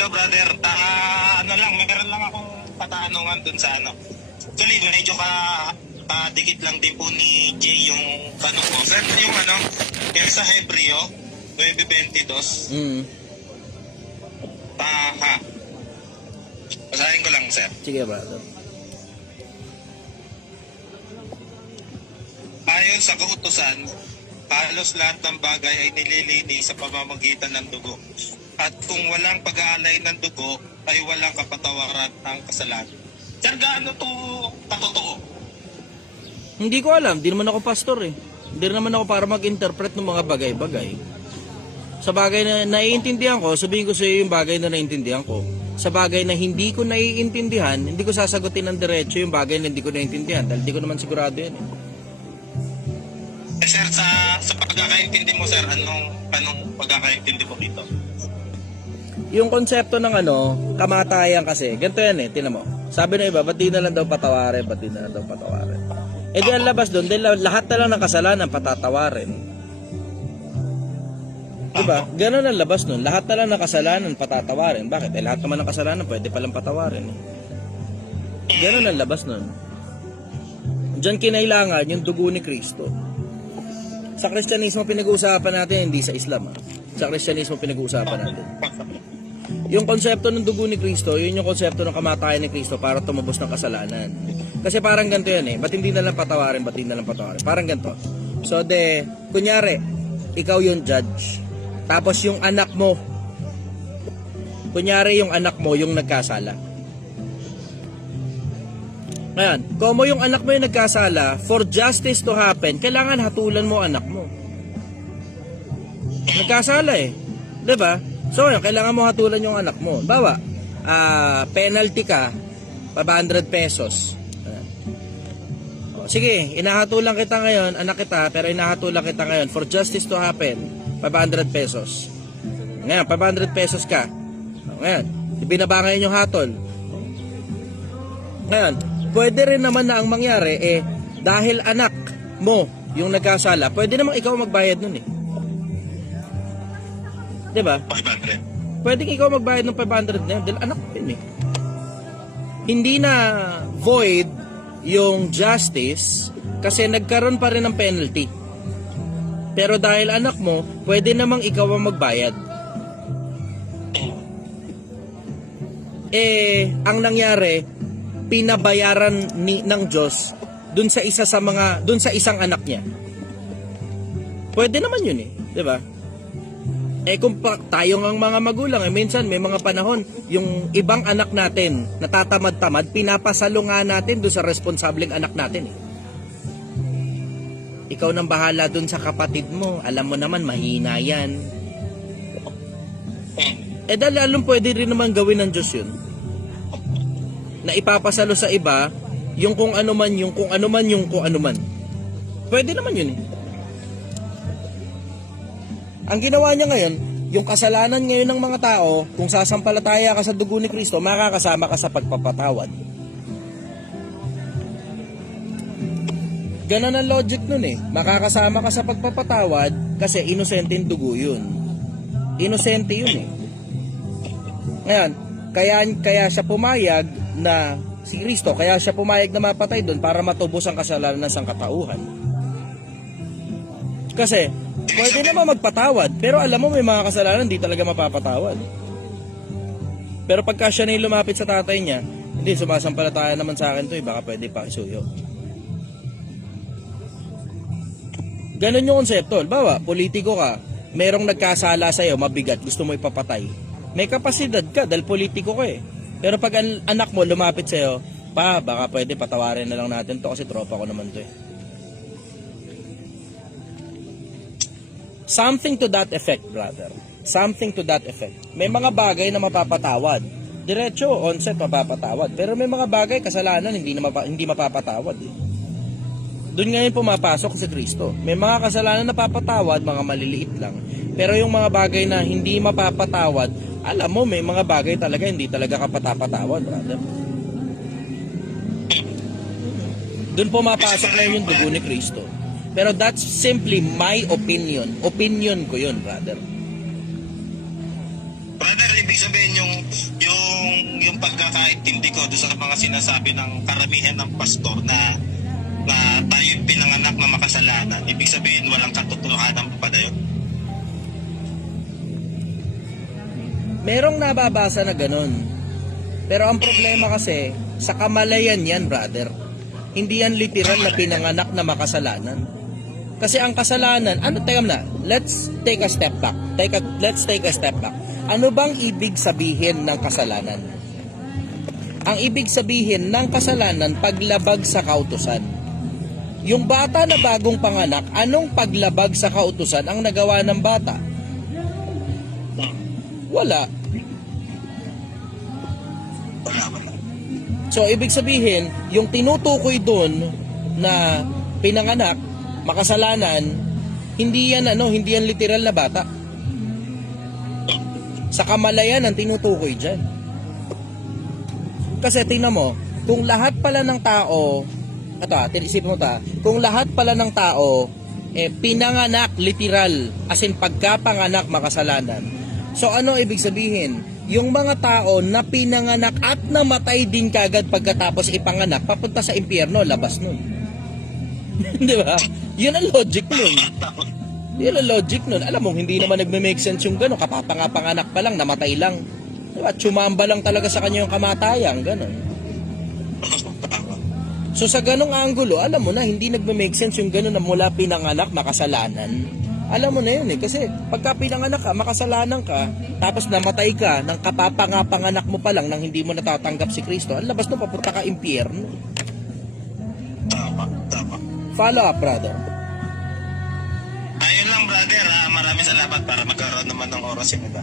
hello brother. Ano lang, meron lang akong patanungan dun sa ano. Actually, medyo dikit lang din po ni Jay yung tanong ko. Sir, yung ano, yung sa Hebreo, 9:22. Ha. Basahin ko lang, sir. Sige, brother. Ayon sa kautusan, halos lahat ng bagay ay nililinis sa pamamagitan ng dugo. At kung walang pag-aalay ng dugo, ay walang kapatawaran ang kasalanan. Sir, gaano to katotoo? Hindi ko alam, di naman ako pastor eh. Hindi naman ako para mag-interpret ng mga bagay-bagay. Sa bagay na naiintindihan ko, sabihin ko sa iyo yung bagay na naiintindihan ko. Sa bagay na hindi ko naiintindihan, hindi ko sasagutin ng diretso yung bagay na hindi ko naiintindihan dahil hindi ko naman sigurado yan eh. Sir, sa pagkakaintindi mo, sir, anong pagkakaintindi mo dito? Yung konsepto ng kamatayan kasi, ganito yan eh, tinan mo. Sabi ng iba, ba't di na lang daw patawarin, ba't di na lang daw patawarin? Eh di ang labas doon, lahat na lang ng kasalanan patatawarin. Diba? Ganun ang labas nun. Lahat na lang ng kasalanan patatawarin. Bakit? Eh lahat naman ng kasalanan pwede palang patawarin. Ganun ang labas nun. Diyan kinailangan yung dugo ni Kristo. Sa Kristyanismo pinag-uusapan natin, hindi sa Islam. Sa Kristyanismo pinag-uusapan natin. Yung konsepto ng dugo ni Kristo, yun yung konsepto ng kamatayan ni Kristo para tumubos ng kasalanan. Kasi parang ganito yan eh. Ba't hindi na lang patawarin? Ba't hindi na lang patawarin? Parang ganito. So kunyari, ikaw yung judge. Tapos yung anak mo, kunyari yung anak mo yung nagkasala. Ngayon, kung mo yung anak mo yung nagkasala, for justice to happen, kailangan hatulan mo anak mo. Nagkasala eh. Diba? So, kailangan mo hatulan yung anak mo. Bawa, penalty ka, 500 pesos. Sige, inahatulan kita ngayon, anak kita, pero inahatulan kita ngayon, for justice to happen, 500 pesos. Ngayon, 500 pesos ka. Ngayon, ibinaba ngayon yung hatol. Ngayon, pwede rin naman na ang mangyari, dahil anak mo yung nagkasala, pwede naman ikaw magbayad nun eh. Diba? 500. Pwede ikaw magbayad ng 500 na yun, dahil anak din eh. Hindi na void yung justice kasi nagkaroon pa rin ng penalty. Pero dahil anak mo, pwede namang ikaw ang magbayad. Ang nangyari, pinabayaran ng Diyos dun sa isang anak niya. Pwede naman yun eh, 'di ba? Kung tayo ng mga magulang, minsan may mga panahon, yung ibang anak natin, natatamad-tamad, pinapasalo nga natin dun sa responsableng anak natin eh. Ikaw nang bahala dun sa kapatid mo. Alam mo naman, mahina yan. Dahil alam, pwede rin naman gawin ng Diyos yun. Na ipapasalo sa iba, yung kung ano man, yung kung ano man, yung kung ano man. Pwede naman yun eh. Ang ginawa niya ngayon, yung kasalanan ngayon ng mga tao, kung sasampalataya ka sa dugo ni Kristo, makakasama ka sa pagpapatawad. Ganon ang logic nun eh. Makakasama ka sa pagpapatawad kasi inosente yung dugo yun. Inosente yun eh. Ngayon, kaya siya pumayag na si Kristo, kaya siya pumayag na mapatay doon para matubos ang kasalanan ng sangkatauhan. Kasi, pwede naman magpatawad, pero alam mo may mga kasalanan hindi talaga mapapatawad. Pero pagka siya na yung lumapit sa tatay niya, hindi, sumasampalataya naman sa akin to eh, baka pwede pa isuyo. Ganon yung konsepto. Bawa, politiko ka, merong nagkasala sa'yo, mabigat, gusto mo ipapatay. May kapasidad ka dahil politiko ka eh. Pero pag anak mo lumapit sa'yo, baka pwede patawarin na lang natin to kasi tropa ko naman to eh. Something to that effect, brother. Something to that effect. May mga bagay na mapapatawad. Diretso, onset, mapapatawad. Pero may mga bagay, kasalanan, hindi mapapatawad eh. Doon ngayon pumapasok si Kristo. May mga kasalanan na papatawad, mga maliliit lang. Pero yung mga bagay na hindi mapapatawad, alam mo, may mga bagay talaga hindi talaga kapatapatawad, brother. Doon pumapasok na yung dugo ni Kristo. Pero that's simply my opinion. Opinion ko yun, brother. Brother, ibig sabihin yung pagkakaintindi ko doon sa mga sinasabi ng karamihan ng pastor na tayo pinanganak na makasalanan, ibig sabihin walang katotohanan pa yun. Merong nababasa na ganun. Pero ang problema kasi, sa kamalayan yan, brother. Hindi yan literal na pinanganak na makasalanan. Kasi ang kasalanan, teka na, let's take a step back. Let's take a step back. Ano bang ibig sabihin ng kasalanan? Ang ibig sabihin ng kasalanan, paglabag sa kautusan. Yung bata na bagong panganak, anong paglabag sa kautusan ang nagawa ng bata? Wala. So, ibig sabihin, yung tinutukoy doon na pinanganak, makasalanan, hindi yan literal na bata. Sa kamalayan ang tinutukoy dyan. Kasi tingnan mo, kung lahat pala ng tao, isipin mo kung lahat pala ng tao, pinanganak, literal, as in pagkapanganak, makasalanan. So, ano ibig sabihin? Yung mga tao na pinanganak at namatay din kagad pagkatapos ipanganak, papunta sa impyerno, labas nun. Di ba? Yun ang logic nun. Yun ang logic nun. Alam mo, hindi naman nagme-make sense yung gano'n. Kapapanganak pa lang, namatay lang. Di ba? Tsumamba lang talaga sa kanya yung kamatayan, gano'n. So sa ganong angulo, alam mo na, hindi nagme-make sense yung gano'n na mula pinanganak, makasalanan. Alam mo na yun kasi pagka pinanganak ka, makasalanan ka, tapos namatay ka, nang kapapanganak mo pa lang nang hindi mo natatanggap si Kristo, ang labas nun, papunta ka impyerno. Tama. Follow up, brother. Ayun lang, brother. Maraming salamat para magkaroon naman ng oras yung iba.